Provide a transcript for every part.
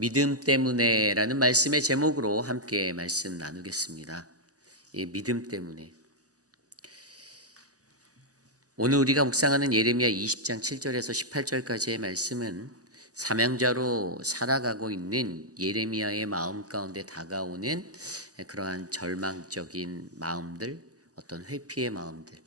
믿음 때문에라는 말씀의 제목으로 함께 말씀 나누겠습니다. 이 믿음 때문에. 오늘 우리가 묵상하는 예레미야 20장 7절에서 18절까지의 말씀은 사명자로 살아가고 있는 예레미야의 마음 가운데 다가오는 그러한 절망적인 마음들, 어떤 회피의 마음들,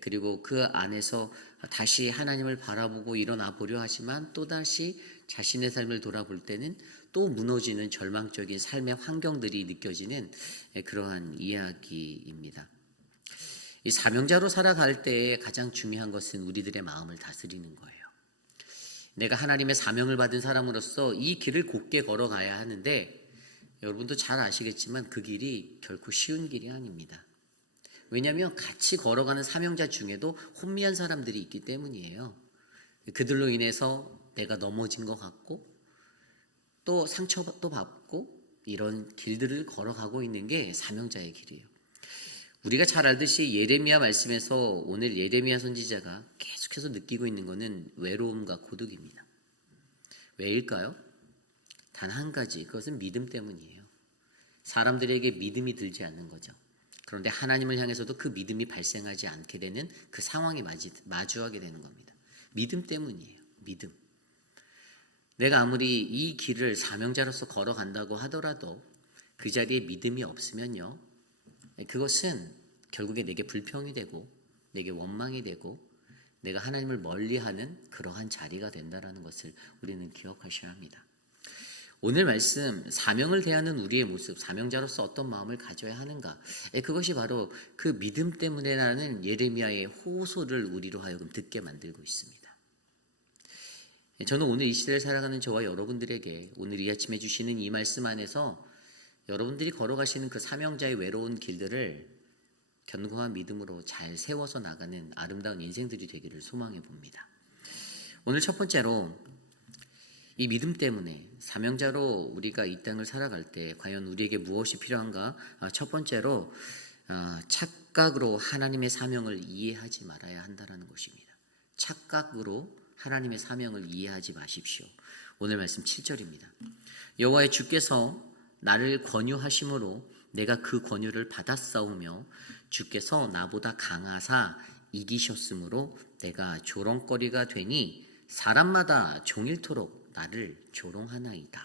그리고 그 안에서 다시 하나님을 바라보고 일어나 보려 하지만 또다시 자신의 삶을 돌아볼 때는 또 무너지는 절망적인 삶의 환경들이 느껴지는 그러한 이야기입니다. 이 사명자로 살아갈 때 가장 중요한 것은 우리들의 마음을 다스리는 거예요. 내가 하나님의 사명을 받은 사람으로서 이 길을 곧게 걸어가야 하는데 여러분도 잘 아시겠지만 그 길이 결코 쉬운 길이 아닙니다. 왜냐하면 같이 걸어가는 사명자 중에도 혼미한 사람들이 있기 때문이에요. 그들로 인해서 내가 넘어진 것 같고 또 상처도 받고 이런 길들을 걸어가고 있는 게 사명자의 길이에요. 우리가 잘 알듯이 예레미야 말씀에서 오늘 예레미야 선지자가 계속해서 느끼고 있는 것은 외로움과 고독입니다. 왜일까요? 단 한 가지, 그것은 믿음 때문이에요. 사람들에게 믿음이 들지 않는 거죠. 그런데 하나님을 향해서도 그 믿음이 발생하지 않게 되는 그 상황에 마주하게 되는 겁니다. 믿음 때문이에요. 믿음. 내가 아무리 이 길을 사명자로서 걸어간다고 하더라도 그 자리에 믿음이 없으면요, 그것은 결국에 내게 불평이 되고 내게 원망이 되고 내가 하나님을 멀리하는 그러한 자리가 된다는 것을 우리는 기억하셔야 합니다. 오늘 말씀, 사명을 대하는 우리의 모습, 사명자로서 어떤 마음을 가져야 하는가, 그것이 바로 그 믿음 때문에라는 예레미야의 호소를 우리로 하여금 듣게 만들고 있습니다. 저는 오늘 이 시대를 살아가는 저와 여러분들에게 오늘 이 아침에 주시는 이 말씀 안에서 여러분들이 걸어가시는 그 사명자의 외로운 길들을 견고한 믿음으로 잘 세워서 나가는 아름다운 인생들이 되기를 소망해 봅니다. 오늘 첫 번째로 이 믿음 때문에 사명자로 우리가 이 땅을 살아갈 때 과연 우리에게 무엇이 필요한가? 첫 번째로 착각으로 하나님의 사명을 이해하지 말아야 한다는 것입니다. 착각으로 하나님의 사명을 이해하지 마십시오. 오늘 말씀 7절입니다. 여호와의 주께서 나를 권유하심으로 내가 그 권유를 받았사오며 주께서 나보다 강하사 이기셨으므로 내가 조롱거리가 되니 사람마다 종일토록 나를 조롱하나이다.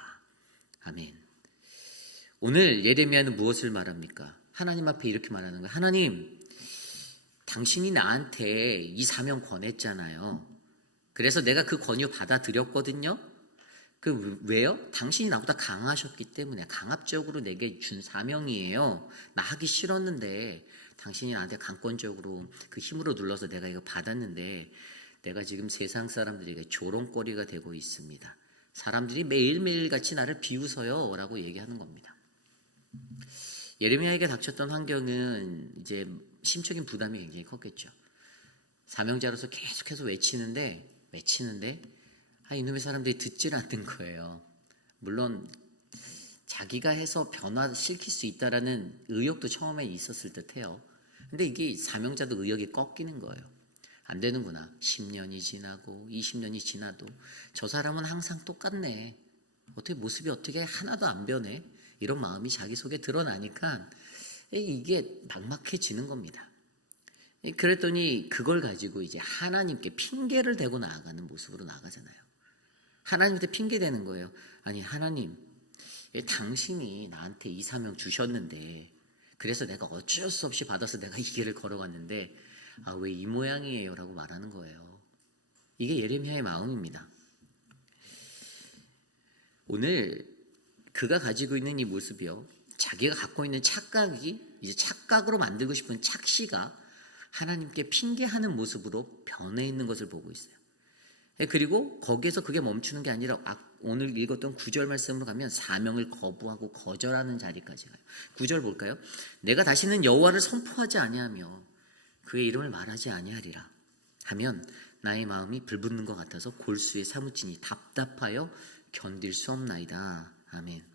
아멘. 오늘 예레미야는 무엇을 말합니까? 하나님 앞에 이렇게 말하는 거예요. 하나님, 당신이 나한테 이 사명 권했잖아요. 그래서 내가 그 권유 받아들였거든요. 왜요? 당신이 나보다 강하셨기 때문에 강압적으로 내게 준 사명이에요. 나 하기 싫었는데 당신이 나한테 강권적으로 그 힘으로 눌러서 내가 이거 받았는데 내가 지금 세상 사람들에게 조롱거리가 되고 있습니다. 사람들이 매일매일 같이 나를 비웃어요 라고 얘기하는 겁니다. 예레미야에게 닥쳤던 환경은 이제 심적인 부담이 굉장히 컸겠죠. 사명자로서 계속해서 외치는데 이놈의 사람들이 듣질 않는 거예요. 물론 자기가 해서 변화시킬 수 있다라는 의욕도 처음에 있었을 듯해요. 근데 이게 사명자도 의욕이 꺾이는 거예요. 안 되는구나. 10년이 지나고 20년이 지나도 저 사람은 항상 똑같네. 어떻게 모습이 어떻게 하나도 안 변해? 이런 마음이 자기 속에 드러나니까 이게 막막해지는 겁니다. 그랬더니 그걸 가지고 이제 하나님께 핑계를 대고 나아가는 모습으로 나가잖아요. 하나님한테 핑계 대는 거예요. 아니 하나님, 당신이 나한테 이 사명 주셨는데 그래서 내가 어쩔 수 없이 받아서 내가 이 길을 걸어갔는데 왜 이 모양이에요? 라고 말하는 거예요. 이게 예레미야의 마음입니다. 오늘 그가 가지고 있는 이 모습이요, 자기가 갖고 있는 착각이 이제 착각으로 만들고 싶은 착시가 하나님께 핑계하는 모습으로 변해 있는 것을 보고 있어요. 그리고 거기에서 그게 멈추는 게 아니라 오늘 읽었던 9절 말씀으로 가면 사명을 거부하고 거절하는 자리까지 가요. 9절 볼까요? 내가 다시는 여호와를 선포하지 아니하며 그의 이름을 말하지 아니하리라 하면 나의 마음이 불붙는 것 같아서 골수에 사무치니 답답하여 견딜 수 없나이다. 아멘.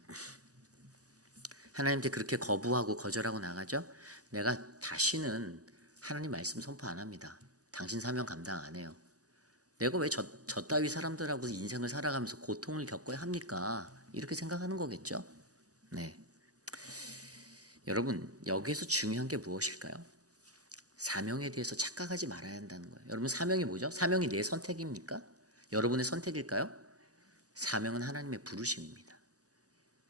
하나님한테 그렇게 거부하고 거절하고 나가죠. 내가 다시는 하나님 말씀 선포 안 합니다. 당신 사명 감당 안 해요. 내가 왜 저 따위 사람들하고 인생을 살아가면서 고통을 겪어야 합니까? 이렇게 생각하는 거겠죠. 네. 여러분, 여기에서 중요한 게 무엇일까요? 사명에 대해서 착각하지 말아야 한다는 거예요. 여러분, 사명이 뭐죠? 사명이 내 선택입니까? 여러분의 선택일까요? 사명은 하나님의 부르심입니다.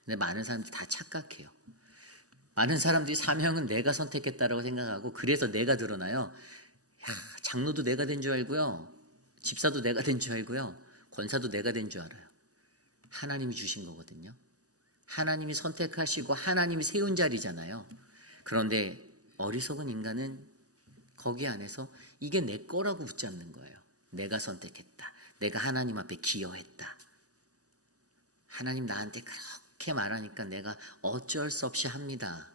근데 많은 사람들이 다 착각해요. 많은 사람들이 사명은 내가 선택했다라고 생각하고, 그래서 내가 드러나요. 장로도 내가 된 줄 알고요, 집사도 내가 된 줄 알고요, 권사도 내가 된 줄 알아요. 하나님이 주신 거거든요. 하나님이 선택하시고 하나님이 세운 자리잖아요. 그런데 어리석은 인간은 거기 안에서 이게 내 거라고 붙잡는 거예요. 내가 선택했다, 내가 하나님 앞에 기여했다, 하나님 나한테 그렇게 말하니까 내가 어쩔 수 없이 합니다.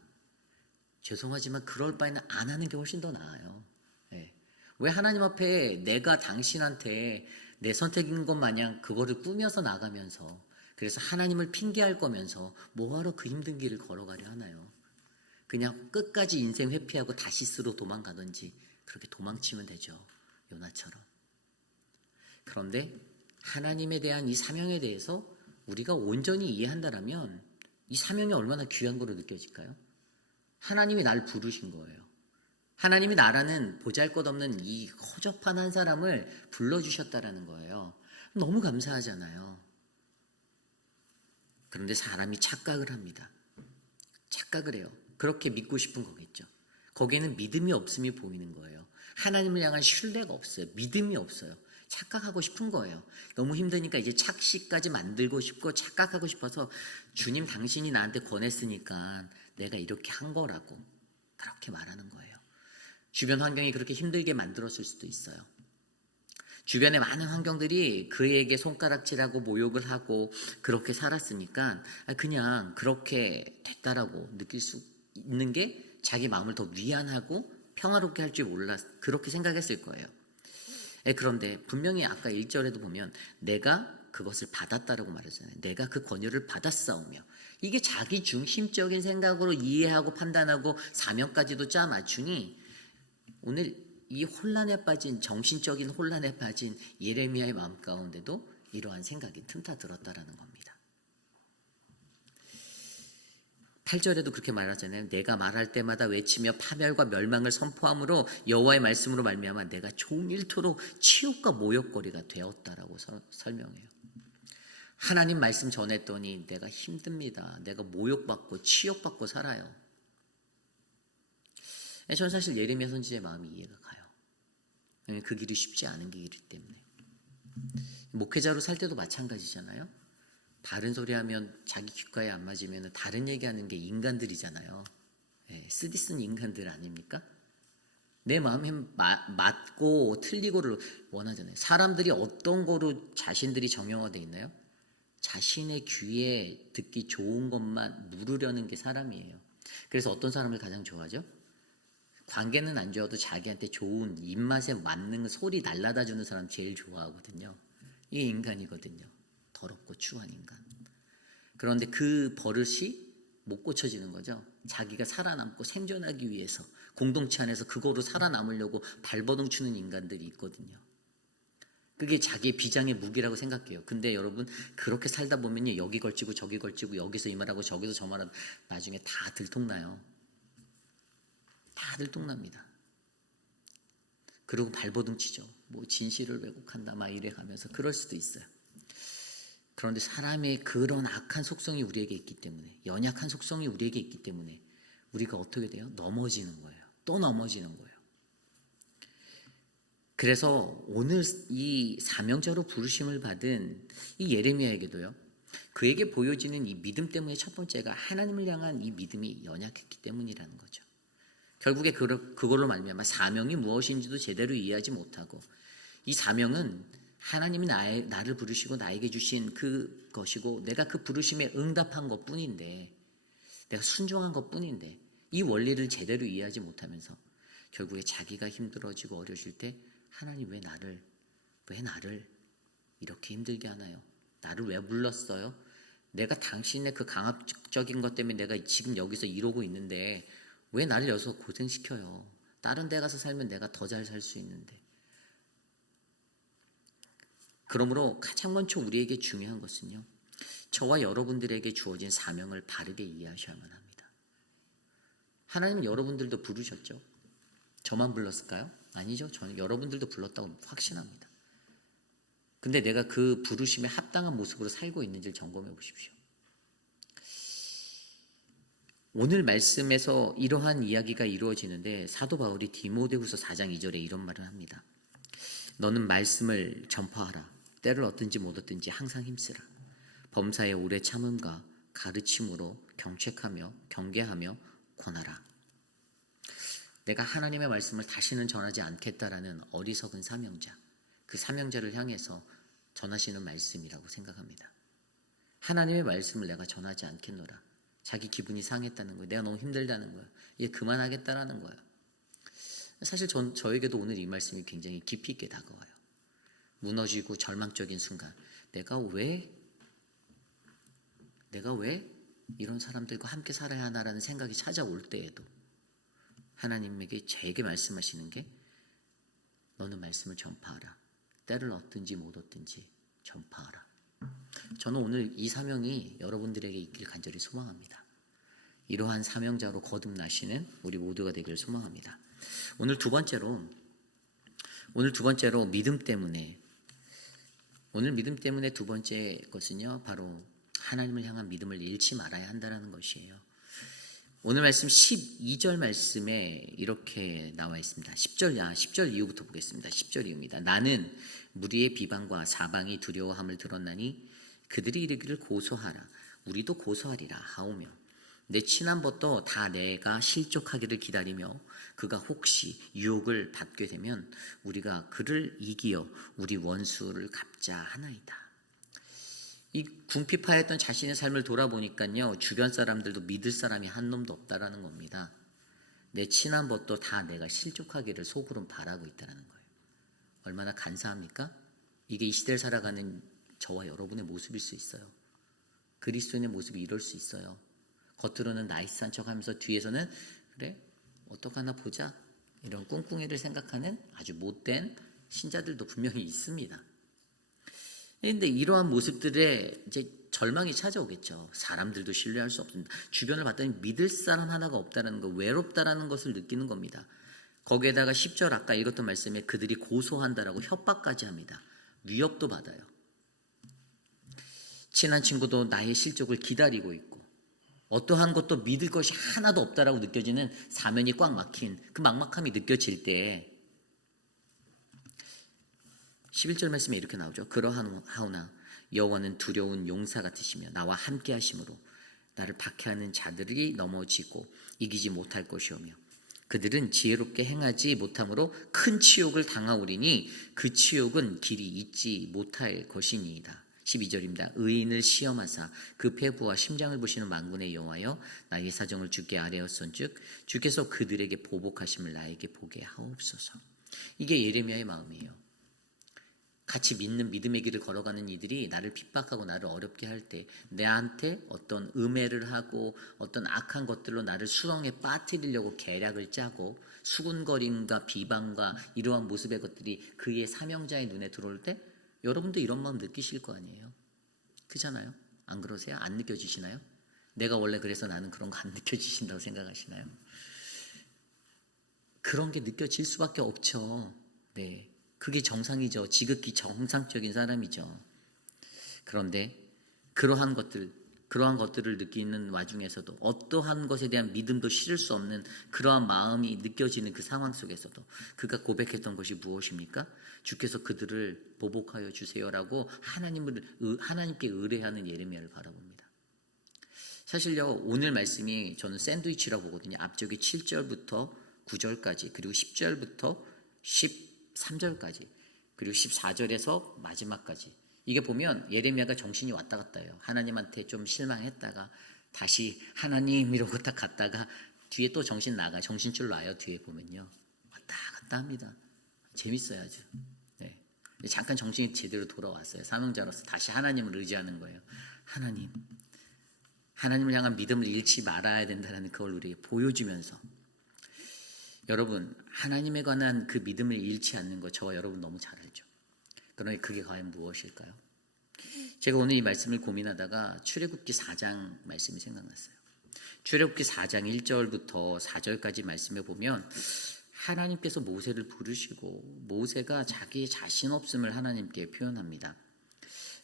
죄송하지만 그럴 바에는 안 하는 게 훨씬 더 나아요. 네. 왜 하나님 앞에 내가 당신한테 내 선택인 것 마냥 그거를 꾸며서 나가면서, 그래서 하나님을 핑계할 거면서 뭐하러 그 힘든 길을 걸어가려 하나요? 그냥 끝까지 인생 회피하고 다시스로 도망가든지 그렇게 도망치면 되죠. 요나처럼. 그런데 하나님에 대한 이 사명에 대해서 우리가 온전히 이해한다면 이 사명이 얼마나 귀한 거로 느껴질까요? 하나님이 날 부르신 거예요. 하나님이 나라는 보잘것없는 이 허접한 한 사람을 불러주셨다라는 거예요. 너무 감사하잖아요. 그런데 사람이 착각을 합니다. 착각을 해요. 그렇게 믿고 싶은 거겠죠. 거기에는 믿음이 없음이 보이는 거예요. 하나님을 향한 신뢰가 없어요. 믿음이 없어요. 착각하고 싶은 거예요. 너무 힘드니까 이제 착시까지 만들고 싶고 착각하고 싶어서, 주님 당신이 나한테 권했으니까 내가 이렇게 한 거라고 그렇게 말하는 거예요. 주변 환경이 그렇게 힘들게 만들었을 수도 있어요. 주변의 많은 환경들이 그에게 손가락질하고 모욕을 하고 그렇게 살았으니까 그냥 그렇게 됐다라고 느낄 수 있는 게 자기 마음을 더 위안하고 평화롭게 할 줄 그렇게 생각했을 거예요. 그런데 분명히 아까 1절에도 보면 내가 그것을 받았다라고 말하잖아요. 내가 그 권유를 받았사오며, 이게 자기 중심적인 생각으로 이해하고 판단하고 사명까지도 짜 맞추니 오늘 이 혼란에 빠진, 정신적인 혼란에 빠진 예레미야의 마음 가운데도 이러한 생각이 틈타 들었다라는 겁니다. 8절에도 그렇게 말하잖아요. 내가 말할 때마다 외치며 파멸과 멸망을 선포함으로 여호와의 말씀으로 말미암아 내가 종일토록 치욕과 모욕거리가 되었다라고 설명해요. 하나님 말씀 전했더니 내가 힘듭니다. 내가 모욕받고 치욕받고 살아요. 저는 사실 예레미야 선지자의 마음이 이해가 가요. 그 길이 쉽지 않은 길이기 때문에. 목회자로 살 때도 마찬가지잖아요. 바른 소리 하면 자기 귓가에 안 맞으면 다른 얘기하는 게 인간들이잖아요. 쓰디쓴 인간들 아닙니까? 내 마음에 맞고 틀리고를 원하잖아요. 사람들이 어떤 거로 자신들이 정형화되어 있나요? 자신의 귀에 듣기 좋은 것만 물으려는 게 사람이에요. 그래서 어떤 사람을 가장 좋아하죠? 관계는 안 좋아도 자기한테 좋은 입맛에 맞는 소리 날라다 주는 사람 제일 좋아하거든요. 이게 인간이거든요. 더럽고 추한 인간. 그런데 그 버릇이 못 고쳐지는 거죠. 자기가 살아남고 생존하기 위해서 공동체 안에서 그거로 살아남으려고 발버둥 치는 인간들이 있거든요. 그게 자기의 비장의 무기라고 생각해요. 근데 여러분, 그렇게 살다 보면요, 여기 걸치고 저기 걸치고 여기서 이 말하고 저기서 저 말하고 나중에 다 들통나요. 다 들통납니다. 그리고 발버둥 치죠. 뭐 진실을 왜곡한다 막 이래 가면서 그럴 수도 있어요. 그런데 사람의 그런 악한 속성이 우리에게 있기 때문에, 연약한 속성이 우리에게 있기 때문에 우리가 어떻게 돼요? 넘어지는 거예요. 또 넘어지는 거예요. 그래서 오늘 이 사명자로 부르심을 받은 이 예레미야에게도요, 그에게 보여지는 이 믿음 때문에 첫 번째가 하나님을 향한 이 믿음이 연약했기 때문이라는 거죠. 결국에 그걸로 말미암아 사명이 무엇인지도 제대로 이해하지 못하고, 이 사명은 하나님이 나를 부르시고 나에게 주신 그것이고 내가 그 부르심에 응답한 것뿐인데, 내가 순종한 것뿐인데, 이 원리를 제대로 이해하지 못하면서 결국에 자기가 힘들어지고 어려질 때 하나님 왜 나를 이렇게 힘들게 하나요? 나를 왜 불렀어요? 내가 당신의 그 강압적인 것 때문에 내가 지금 여기서 이러고 있는데 왜 나를 여기서 고생시켜요? 다른 데 가서 살면 내가 더 잘 살 수 있는데. 그러므로 가장 먼저 우리에게 중요한 것은요, 저와 여러분들에게 주어진 사명을 바르게 이해하셔야만 합니다. 하나님은 여러분들도 부르셨죠? 저만 불렀을까요? 아니죠. 저는 여러분들도 불렀다고 확신합니다. 근데 내가 그 부르심에 합당한 모습으로 살고 있는지를 점검해 보십시오. 오늘 말씀에서 이러한 이야기가 이루어지는데 사도 바울이 디모데후서 4장 2절에 이런 말을 합니다. 너는 말씀을 전파하라. 때를 얻든지 못 얻든지 항상 힘쓰라. 범사에 오래 참음과 가르침으로 경책하며 경계하며 권하라. 내가 하나님의 말씀을 다시는 전하지 않겠다라는 어리석은 사명자, 그 사명자를 향해서 전하시는 말씀이라고 생각합니다. 하나님의 말씀을 내가 전하지 않겠노라. 자기 기분이 상했다는 거예요. 내가 너무 힘들다는 거예요. 이제 그만하겠다라는 거예요. 사실 저에게도 오늘 이 말씀이 굉장히 깊이 있게 다가와요. 무너지고 절망적인 순간 내가 왜 이런 사람들과 함께 살아야 하나라는 생각이 찾아올 때에도 하나님에게 제게 말씀하시는 게 너는 말씀을 전파하라. 때를 얻든지 못 얻든지 전파하라. 저는 오늘 이 사명이 여러분들에게 있길 간절히 소망합니다. 이러한 사명자로 거듭나시는 우리 모두가 되기를 소망합니다. 오늘 두 번째로 믿음 때문에 두 번째 것은요, 바로 하나님을 향한 믿음을 잃지 말아야 한다는 것이에요. 오늘 말씀 12절 말씀에 이렇게 나와 있습니다. 10절 이후부터 보겠습니다. 10절 이후입니다. 나는 무리의 비방과 사방이 두려워함을 들었나니 그들이 이르기를 고소하라. 우리도 고소하리라 하오며 내 친함부터 다 내가 실족하기를 기다리며 그가 혹시 유혹을 받게 되면 우리가 그를 이기어 우리 원수를 갚자 하나이다. 이 궁핍하였던 자신의 삶을 돌아보니까요, 주변 사람들도 믿을 사람이 한 놈도 없다라는 겁니다. 내 친한 법도 다 내가 실족하기를 속으로 바라고 있다는 거예요. 얼마나 간사합니까? 이게 이 시대를 살아가는 저와 여러분의 모습일 수 있어요. 그리스도인의 모습이 이럴 수 있어요. 겉으로는 나이스한 척하면서 뒤에서는 그래 어떡하나 보자 이런 꿍꿍이를 생각하는 아주 못된 신자들도 분명히 있습니다. 그런데 이러한 모습들에 이제 절망이 찾아오겠죠. 사람들도 신뢰할 수 없습니다. 주변을 봤더니 믿을 사람 하나가 없다는 거, 외롭다라는 것을 느끼는 겁니다. 거기에다가 10절 아까 읽었던 말씀에 그들이 고소한다라고 협박까지 합니다. 위협도 받아요. 친한 친구도 나의 실족을 기다리고 있고 어떠한 것도 믿을 것이 하나도 없다라고 느껴지는 사면이 꽉 막힌 그 막막함이 느껴질 때 11절 말씀에 이렇게 나오죠. 그러하오나 여호와는 두려운 용사 같으시며 나와 함께 하심으로 나를 박해하는 자들이 넘어지고 이기지 못할 것이오며 그들은 지혜롭게 행하지 못함으로 큰 치욕을 당하오리니 그 치욕은 길이 잊지 못할 것이니이다. 12절입니다. 의인을 시험하사 그 폐부와 심장을 보시는 만군의 여호와여 나의 사정을 주께 아뢰었은즉 주께서 그들에게 보복하심을 나에게 보게 하옵소서. 이게 예레미야의 마음이에요. 같이 믿는 믿음의 길을 걸어가는 이들이 나를 핍박하고 나를 어렵게 할 때 내한테 어떤 음해를 하고 어떤 악한 것들로 나를 수렁에 빠뜨리려고 계략을 짜고 수군거림과 비방과 이러한 모습의 것들이 그의 사명자의 눈에 들어올 때 여러분도 이런 마음 느끼실 거 아니에요? 그렇잖아요? 안 그러세요? 안 느껴지시나요? 내가 원래 그래서 나는 그런 거 안 느껴지신다고 생각하시나요? 그런 게 느껴질 수밖에 없죠. 네. 그게 정상이죠. 지극히 정상적인 사람이죠. 그런데 그러한 것들을 느끼는 와중에서도 어떠한 것에 대한 믿음도 실을 수 없는 그러한 마음이 느껴지는 그 상황 속에서도 그가 고백했던 것이 무엇입니까? 주께서 그들을 보복하여 주세요라고 하나님께 의뢰하는 예레미야를 바라봅니다. 사실요, 오늘 말씀이 저는 샌드위치라고 보거든요. 앞쪽에 7절부터 9절까지 그리고 10절부터 13절까지 그리고 14절에서 마지막까지 이게 보면 예레미야가 정신이 왔다 갔다 해요. 하나님한테 좀 실망했다가 다시 하나님 이러고 딱 갔다가 뒤에 또 정신줄 놔요. 뒤에 보면요. 왔다 갔다 합니다. 재밌어요 아주. 네. 잠깐 정신이 제대로 돌아왔어요. 사명자로서 다시 하나님을 의지하는 거예요. 하나님을 향한 믿음을 잃지 말아야 된다는 그걸 우리에게 보여주면서 여러분 하나님에 관한 그 믿음을 잃지 않는 거 저와 여러분 너무 잘 알죠. 그러니 그게 과연 무엇일까요? 제가 오늘 이 말씀을 고민하다가 출애굽기 4장 말씀이 생각났어요. 출애굽기 4장 1절부터 4절까지 말씀에 보면 하나님께서 모세를 부르시고 모세가 자기 자신 없음을 하나님께 표현합니다.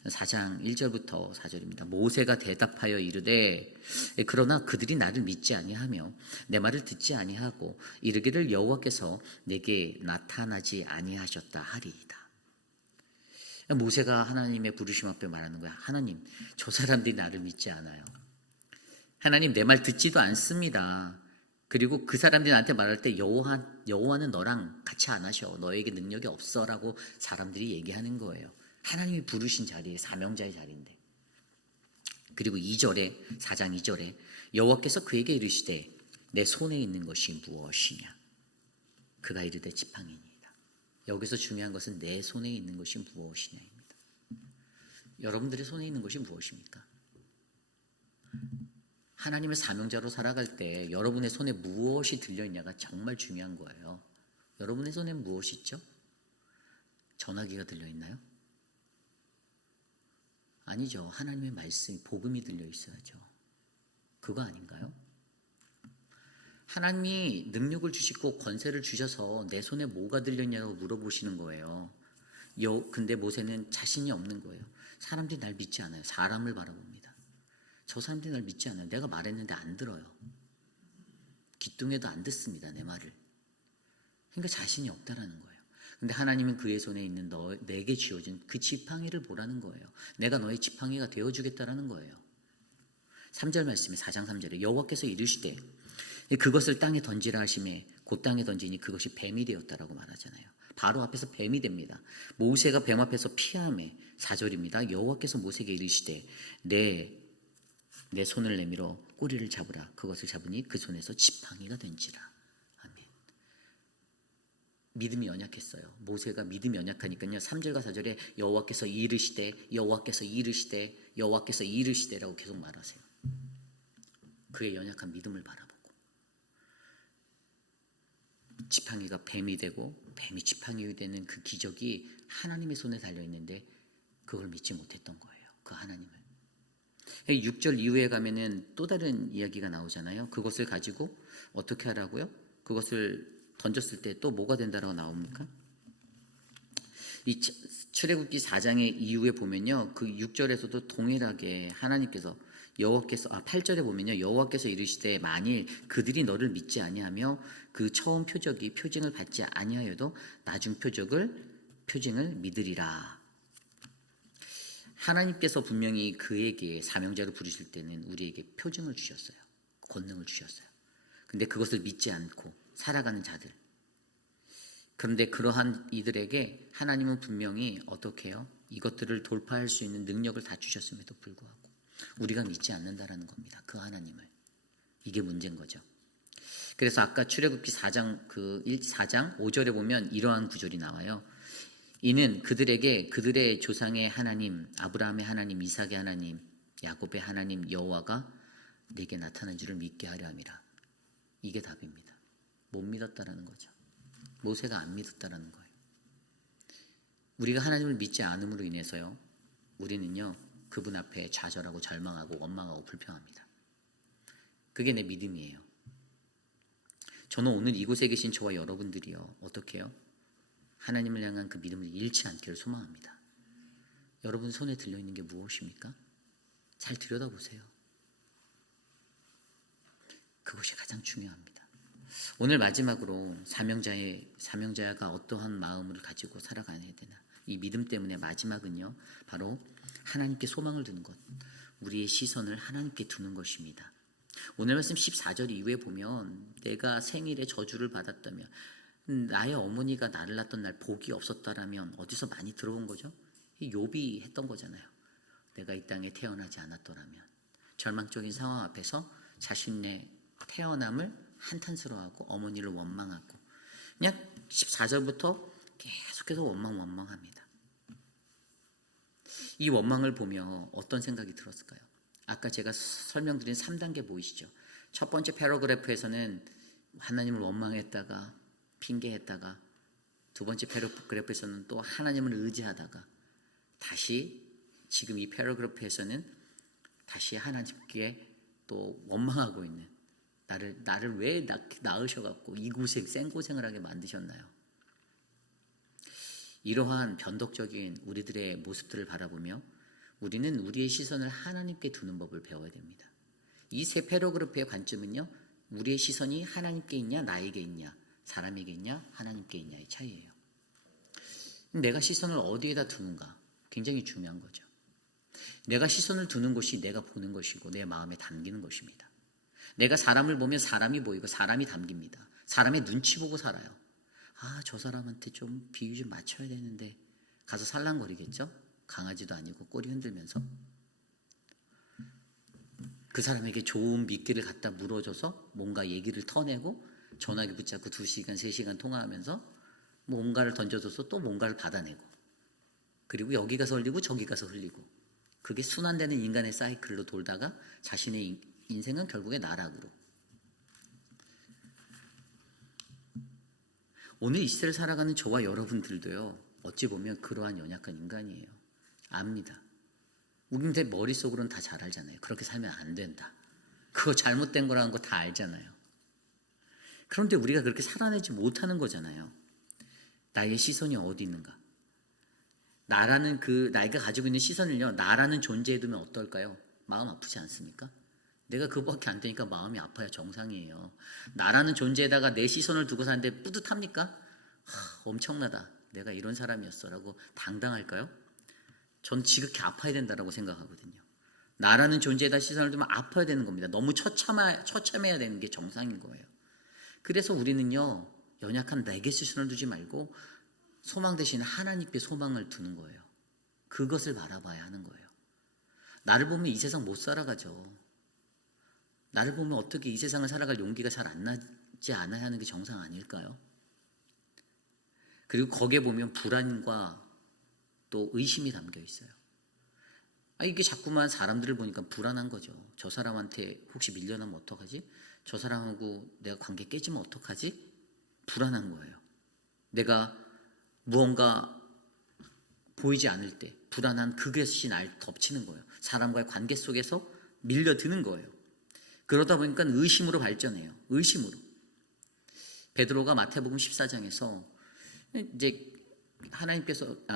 4장 1절부터 4절입니다. 모세가 대답하여 이르되 그러나 그들이 나를 믿지 아니하며 내 말을 듣지 아니하고 이르기를 여호와께서 내게 나타나지 아니하셨다 하리이다. 모세가 하나님의 부르심 앞에 말하는 거야. 하나님, 저 사람들이 나를 믿지 않아요. 하나님, 내 말 듣지도 않습니다. 그리고 그 사람들이 나한테 말할 때 여호와는 너랑 같이 안 하셔. 너에게 능력이 없어라고 사람들이 얘기하는 거예요. 하나님이 부르신 자리에 사명자의 자리인데. 그리고 2절에 4장 2절에 여호와께서 그에게 이르시되 내 손에 있는 것이 무엇이냐. 그가 이르되 지팡이니이다. 여기서 중요한 것은 내 손에 있는 것이 무엇이냐입니다. 여러분들의 손에 있는 것이 무엇입니까? 하나님의 사명자로 살아갈 때 여러분의 손에 무엇이 들려있냐가 정말 중요한 거예요. 여러분의 손에 무엇이 있죠? 전화기가 들려있나요? 아니죠. 하나님의 말씀, 복음이 들려있어야죠. 그거 아닌가요? 하나님이 능력을 주시고 권세를 주셔서 내 손에 뭐가 들렸냐고 물어보시는 거예요. 근데 모세는 자신이 없는 거예요. 사람들이 날 믿지 않아요. 사람을 바라봅니다. 저 사람들이 날 믿지 않아요. 내가 말했는데 안 들어요. 귀뚱해도 안 듣습니다. 내 말을. 그러니까 자신이 없다라는 거예요. 근데 하나님은 그의 손에 있는 내게 쥐어진 그 지팡이를 보라는 거예요. 내가 너의 지팡이가 되어주겠다라는 거예요. 3절 말씀에 4장 3절에 여호와께서 이르시되 그것을 땅에 던지라 하심에 곧 땅에 던지니 그것이 뱀이 되었다라고 말하잖아요. 바로 앞에서 뱀이 됩니다. 모세가 뱀 앞에서 피함에 4절입니다. 여호와께서 모세에게 이르시되 내 손을 내밀어 꼬리를 잡으라. 그것을 잡으니 그 손에서 지팡이가 된지라. 아멘. 믿음이 연약했어요. 모세가 믿음이 연약하니까요. 3절과 4절에 여호와께서 이르시되 여호와께서 이르시되 여호와께서 이르시되라고 계속 말하세요. 그의 연약한 믿음을 바라보고 지팡이가 뱀이 되고 뱀이 지팡이 되는 그 기적이 하나님의 손에 달려있는데 그걸 믿지 못했던 거예요. 그 하나님을. 6절 이후에 가면은 또 다른 이야기가 나오잖아요. 그것을 가지고 어떻게 하라고요? 그것을 던졌을 때 또 뭐가 된다라고 나옵니까? 이 출애굽기 4장의 이후에 보면요. 그 6절에서도 동일하게 하나님께서 8절에 보면요. 여호와께서 이르시되 만일 그들이 너를 믿지 아니하며 그 처음 표징을 받지 아니하여도 나중 표징을 믿으리라. 하나님께서 분명히 그에게 사명자를 부르실 때는 우리에게 표징을 주셨어요. 권능을 주셨어요. 근데 그것을 믿지 않고 살아가는 자들. 그런데 그러한 이들에게 하나님은 분명히 어떻게 해요? 이것들을 돌파할 수 있는 능력을 다 주셨음에도 불구하고 우리가 믿지 않는다라는 겁니다. 그 하나님을. 이게 문제인 거죠. 그래서 아까 출애굽기 4장 4장 5절에 보면 이러한 구절이 나와요. 이는 그들에게 그들의 조상의 하나님, 아브라함의 하나님, 이삭의 하나님, 야곱의 하나님 여호와가 내게 나타난 줄을 믿게 하려 함이라. 이게 답입니다. 못 믿었다라는 거죠. 모세가 안 믿었다라는 거예요. 우리가 하나님을 믿지 않음으로 인해서요. 우리는요. 그분 앞에 좌절하고 절망하고 원망하고 불평합니다. 그게 내 믿음이에요. 저는 오늘 이곳에 계신 저와 여러분들이요. 어떻게 해요? 하나님을 향한 그 믿음을 잃지 않기를 소망합니다. 여러분 손에 들려있는 게 무엇입니까? 잘 들여다보세요. 그것이 가장 중요합니다. 오늘 마지막으로 사명자가 어떠한 마음을 가지고 살아가야 되나. 이 믿음 때문에 마지막은요. 바로 하나님께 소망을 두는 것. 우리의 시선을 하나님께 두는 것입니다. 오늘 말씀 14절 이후에 보면 내가 생일에 저주를 받았다면 나의 어머니가 나를 낳던 날 복이 없었다라면 어디서 많이 들어본 거죠? 욥이 했던 거잖아요. 내가 이 땅에 태어나지 않았더라면. 절망적인 상황 앞에서 자신의 태어남을 한탄스러워하고 어머니를 원망하고 그냥 14절부터 계속해서 원망합니다. 이 원망을 보며 어떤 생각이 들었을까요? 아까 제가 설명드린 3단계 보이시죠? 첫 번째 패러그래프에서는 하나님을 원망했다가 핑계했다가 두 번째 패러그래프에서는 또 하나님을 의지하다가 다시 지금 이 패러그래프에서는 다시 하나님께 또 원망하고 있는, 나를 왜 낳으셔갖고 이 고생, 생고생을 하게 만드셨나요? 이러한 변덕적인 우리들의 모습들을 바라보며 우리는 우리의 시선을 하나님께 두는 법을 배워야 됩니다. 이 세 패러그래프의 관점은요, 우리의 시선이 하나님께 있냐, 나에게 있냐, 사람에게 있냐, 하나님께 있냐의 차이예요. 내가 시선을 어디에다 두는가 굉장히 중요한 거죠. 내가 시선을 두는 곳이 내가 보는 것이고 내 마음에 담기는 것입니다. 내가 사람을 보면 사람이 보이고 사람이 담깁니다. 사람의 눈치 보고 살아요. 저 사람한테 좀 비유 좀 맞춰야 되는데 가서 살랑거리겠죠? 강아지도 아니고 꼬리 흔들면서. 그 사람에게 좋은 미끼를 갖다 물어줘서 뭔가 얘기를 터내고 전화기 붙잡고 2시간, 3시간 통화하면서 뭔가를 던져줘서 또 뭔가를 받아내고, 그리고 여기 가서 흘리고 저기 가서 흘리고, 그게 순환되는 인간의 사이클로 돌다가 자신의 인생은 결국에 나락으로. 오늘 이 시대를 살아가는 저와 여러분들도요, 어찌 보면 그러한 연약한 인간이에요. 압니다. 우리들 머릿속으로는 다 잘 알잖아요. 그렇게 살면 안 된다. 그거 잘못된 거라는 거 다 알잖아요. 그런데 우리가 그렇게 살아내지 못하는 거잖아요. 나의 시선이 어디 있는가? 나라는 나이가 가지고 있는 시선을요, 나라는 존재에 두면 어떨까요? 마음 아프지 않습니까? 내가 그거밖에 안 되니까 마음이 아파야 정상이에요. 나라는 존재에다가 내 시선을 두고 사는데 뿌듯합니까? 엄청나다. 내가 이런 사람이었어라고 당당할까요? 전 지극히 아파야 된다라고 생각하거든요. 나라는 존재에다 시선을 두면 아파야 되는 겁니다. 너무 처참해야 되는 게 정상인 거예요. 그래서 우리는요, 연약한 내게 시선을 두지 말고 소망 대신 하나님께 소망을 두는 거예요. 그것을 바라봐야 하는 거예요. 나를 보면 이 세상 못 살아가죠. 나를 보면 어떻게 이 세상을 살아갈 용기가 잘 안 나지 않아야 하는 게 정상 아닐까요? 그리고 거기에 보면 불안과 또 의심이 담겨 있어요. 이게 자꾸만 사람들을 보니까 불안한 거죠. 저 사람한테 혹시 밀려나면 어떡하지? 저 사람하고 내가 관계 깨지면 어떡하지? 불안한 거예요. 내가 무언가 보이지 않을 때 불안한 그것이 날 덮치는 거예요. 사람과의 관계 속에서 밀려드는 거예요. 그러다 보니까 의심으로 발전해요. 의심으로. 베드로가 마태복음 14장에서 이제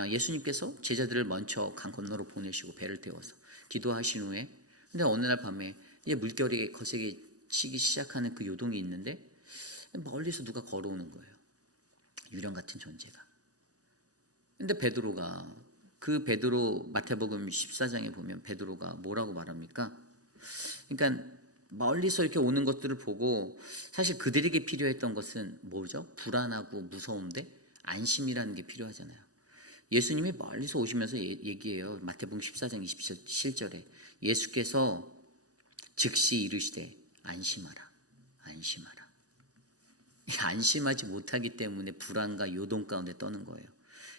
예수님께서 제자들을 먼저 강 건너로 보내시고 배를 태워서 기도하신 후에, 근데 어느 날 밤에 이제 물결이 거세게 치기 시작하는 그 요동이 있는데 멀리서 누가 걸어오는 거예요. 유령 같은 존재가. 근데 베드로 마태복음 14장에 보면 베드로가 뭐라고 말합니까? 그러니까 멀리서 이렇게 오는 것들을 보고 사실 그들에게 필요했던 것은 뭐죠? 불안하고 무서운데 안심이라는 게 필요하잖아요. 예수님이 멀리서 오시면서 얘기해요. 마태복음 14장 27절에 예수께서 즉시 이르시되 안심하라. 안심하라. 안심하지 못하기 때문에 불안과 요동 가운데 떠는 거예요.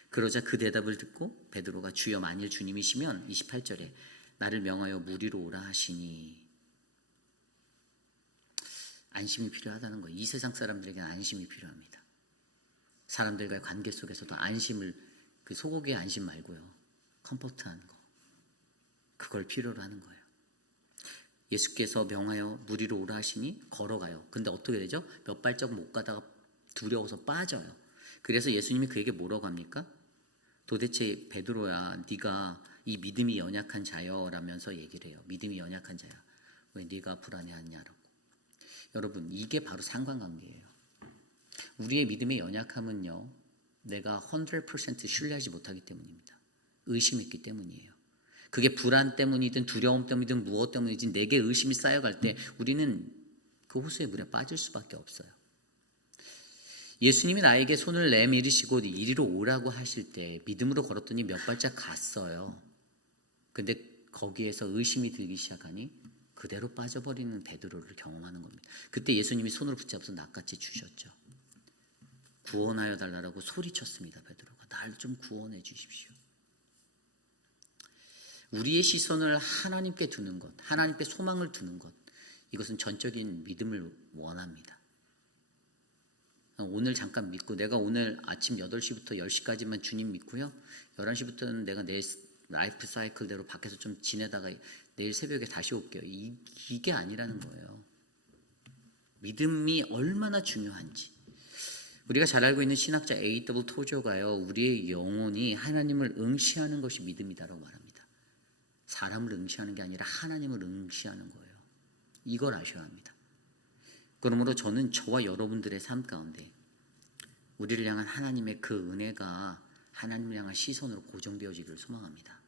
그러자 그 대답을 듣고 베드로가 주여 만일 주님이시면 28절에 나를 명하여 물 위로 오라 하시니. 안심이 필요하다는 거예요. 이 세상 사람들에게는 안심이 필요합니다. 사람들과의 관계 속에서도 안심을, 그 소고기의 안심 말고요, 컴포트하는 거, 그걸 필요로 하는 거예요. 예수께서 명하여 물 위로 오라 하시니 걸어가요. 근데 어떻게 되죠? 몇 발짝 못 가다가 두려워서 빠져요. 그래서 예수님이 그에게 뭐라고 합니까? 도대체 베드로야, 네가 이 믿음이 연약한 자여 라면서 얘기를 해요. 믿음이 연약한 자야, 왜 네가 불안해하냐라고. 여러분, 이게 바로 상관관계예요. 우리의 믿음의 연약함은요, 내가 100% 신뢰하지 못하기 때문입니다. 의심했기 때문이에요. 그게 불안 때문이든 두려움 때문이든 무엇 때문이든 내게 의심이 쌓여갈 때 우리는 그 호수의 물에 빠질 수밖에 없어요. 예수님이 나에게 손을 내밀으시고 이리로 오라고 하실 때 믿음으로 걸었더니 몇 발짝 갔어요. 근데 거기에서 의심이 들기 시작하니 그대로 빠져버리는 베드로를 경험하는 겁니다. 그때 예수님이 손으로 붙잡아서 낚아채 주셨죠. 구원하여 달라고 소리쳤습니다. 베드로가 날 좀 구원해 주십시오. 우리의 시선을 하나님께 두는 것, 하나님께 소망을 두는 것, 이것은 전적인 믿음을 원합니다. 오늘 잠깐 믿고, 내가 오늘 아침 8시부터 10시까지만 주님 믿고요, 11시부터는 내가 내 라이프 사이클대로 밖에서 좀 지내다가 내일 새벽에 다시 올게요. 이게 아니라는 거예요. 믿음이 얼마나 중요한지. 우리가 잘 알고 있는 신학자 A.W. 토저가요, 우리의 영혼이 하나님을 응시하는 것이 믿음이다라고 말합니다. 사람을 응시하는 게 아니라 하나님을 응시하는 거예요. 이걸 아셔야 합니다. 그러므로 저는 저와 여러분들의 삶 가운데 우리를 향한 하나님의 그 은혜가 하나님을 향한 시선으로 고정되어지기를 소망합니다.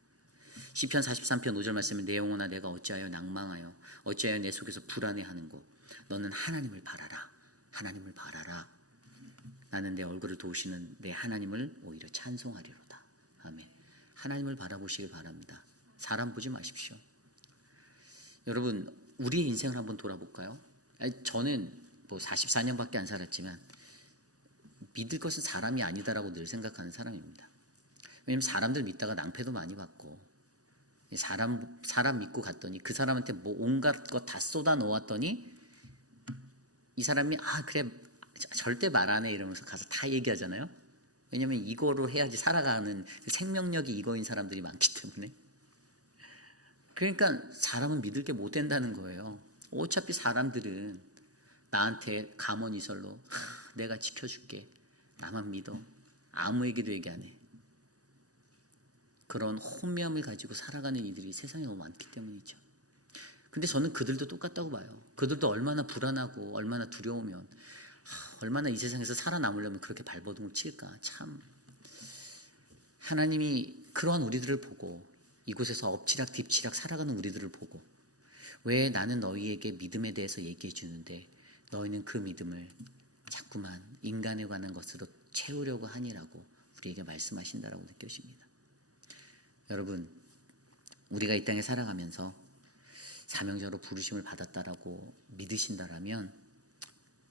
시편 43편 5절 말씀에 내 영혼아 내가 어찌하여 낭망하여 어찌하여 내 속에서 불안해하는고 너는 하나님을 바라라. 하나님을 바라라. 나는 내 얼굴을 도우시는 내 하나님을 오히려 찬송하리로다. 아멘. 하나님을 바라보시길 바랍니다. 사람 보지 마십시오. 여러분 우리 인생을 한번 돌아볼까요? 저는 44년밖에 안 살았지만 믿을 것은 사람이 아니다라고 늘 생각하는 사람입니다. 왜냐하면 사람들 믿다가 낭패도 많이 받고 사람 믿고 갔더니 그 사람한테 온갖 것 다 쏟아 놓았더니 이 사람이 그래 절대 말 안 해 이러면서 가서 다 얘기하잖아요. 왜냐하면 이거로 해야지 살아가는 그 생명력이 이거인 사람들이 많기 때문에. 그러니까 사람은 믿을 게 못 된다는 거예요. 어차피 사람들은 나한테 감언이설로 내가 지켜줄게. 나만 믿어. 아무에게도 얘기 안 해. 그런 혼미함을 가지고 살아가는 이들이 세상에 너무 많기 때문이죠. 근데 저는 그들도 똑같다고 봐요. 그들도 얼마나 불안하고 얼마나 두려우면 얼마나 이 세상에서 살아남으려면 그렇게 발버둥을 칠까. 참 하나님이 그러한 우리들을 보고 이곳에서 엎치락 뒤치락 살아가는 우리들을 보고 왜 나는 너희에게 믿음에 대해서 얘기해 주는데 너희는 그 믿음을 자꾸만 인간에 관한 것으로 채우려고 하니라고 우리에게 말씀하신다라고 느껴집니다. 여러분 우리가 이 땅에 살아가면서 사명자로 부르심을 받았다라고 믿으신다라면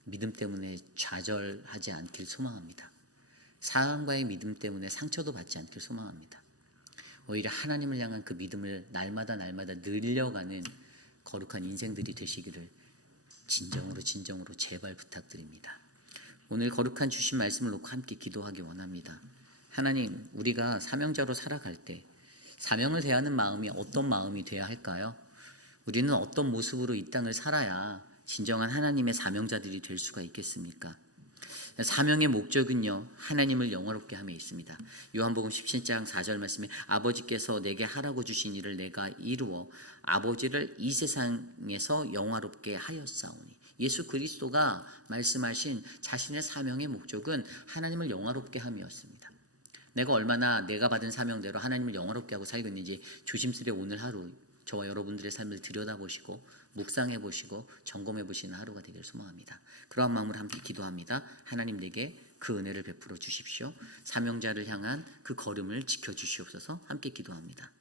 믿음 때문에 좌절하지 않길 소망합니다. 사람과의 믿음 때문에 상처도 받지 않길 소망합니다. 오히려 하나님을 향한 그 믿음을 날마다 늘려가는 거룩한 인생들이 되시기를 진정으로 제발 부탁드립니다. 오늘 거룩한 주신 말씀을 놓고 함께 기도하기 원합니다. 하나님, 우리가 사명자로 살아갈 때 사명을 대하는 마음이 어떤 마음이 되어야 할까요? 우리는 어떤 모습으로 이 땅을 살아야 진정한 하나님의 사명자들이 될 수가 있겠습니까? 사명의 목적은요, 하나님을 영화롭게 함에 있습니다. 요한복음 17장 4절 말씀에 아버지께서 내게 하라고 주신 일을 내가 이루어 아버지를 이 세상에서 영화롭게 하였사오니. 예수 그리스도가 말씀하신 자신의 사명의 목적은 하나님을 영화롭게 함이었습니다. 내가 얼마나 내가 받은 사명대로 하나님을 영화롭게 하고 살고 있는지 조심스레 오늘 하루 저와 여러분들의 삶을 들여다보시고 묵상해보시고 점검해보시는 하루가 되기를 소망합니다. 그러한 마음으로 함께 기도합니다. 하나님 내게 그 은혜를 베풀어 주십시오. 사명자를 향한 그 걸음을 지켜주시옵소서. 함께 기도합니다.